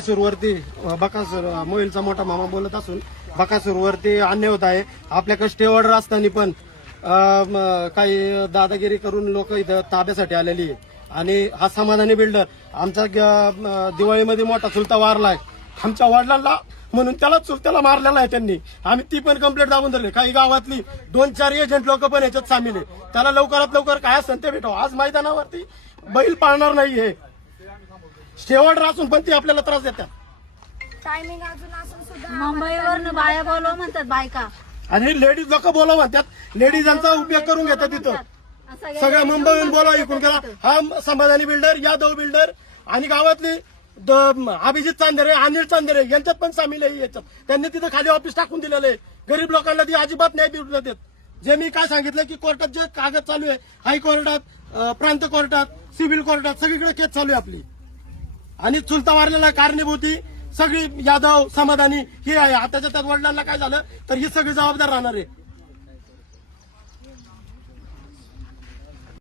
बकासूरवरती मोहिलचा मोठा मामा बोलत असून बकासूरवरती अन्याय होत आहे. आपल्याकडे स्टे ऑर्डर असताना पण काही दादागिरी करून लोक इथं ताब्यासाठी आलेली आहे. आणि हा समाधानी बिल्डर आमचा दिवाळीमध्ये मोठा चुलता वारलाय आमच्या वडिलांना, म्हणून त्याला चुलत्याला मारलेला आहे त्यांनी. आम्ही ती पण कंप्लेंट दाबून धरली. काही गावातली 2-4 एजंट लोक पण याच्यात सामील आहे. त्याला लवकरात लवकर काय असेल ते भेटावं. आज मैदानावरती बैल पाळणार नाहीये, स्टे ऑर्डर असून पण ती आपल्याला त्रास देतात. टायमिंग अजून असून सुद्धा मुंबईवरनं बाया बोलव म्हणतात बायका, आणि लेडीज लोक बोलावं म्हणतात. लेडीजांचा उपयोग करून घेतात तिथं. सगळ्या मुंबईहून बोलावं इकडून गेला. हा समाधानी बिल्डर, यादव बिल्डर आणि गावातली अभिजित चांदेरे, अनिल चांदेरे यांच्यात पण सामील आहे. याच्यात त्यांनी तिथं खाली ऑफिस टाकून दिलेलं आहे. गरीब लोकांना ती अजिबात न्याय देऊ देत. जे मी काय सांगितलं की कोर्टात जे कागद चालू आहे, हायकोर्टात, प्रांत कोर्टात, सिव्हिल कोर्टात सगळीकडे केस चालू आहे आपली. आणि चुलता वारलेला कारणीभूती सगळी यादव समाधानी ही आहे. आताच्या त्यात वडिलांना काय झालं तर ही सगळी जबाबदार राहणार आहे.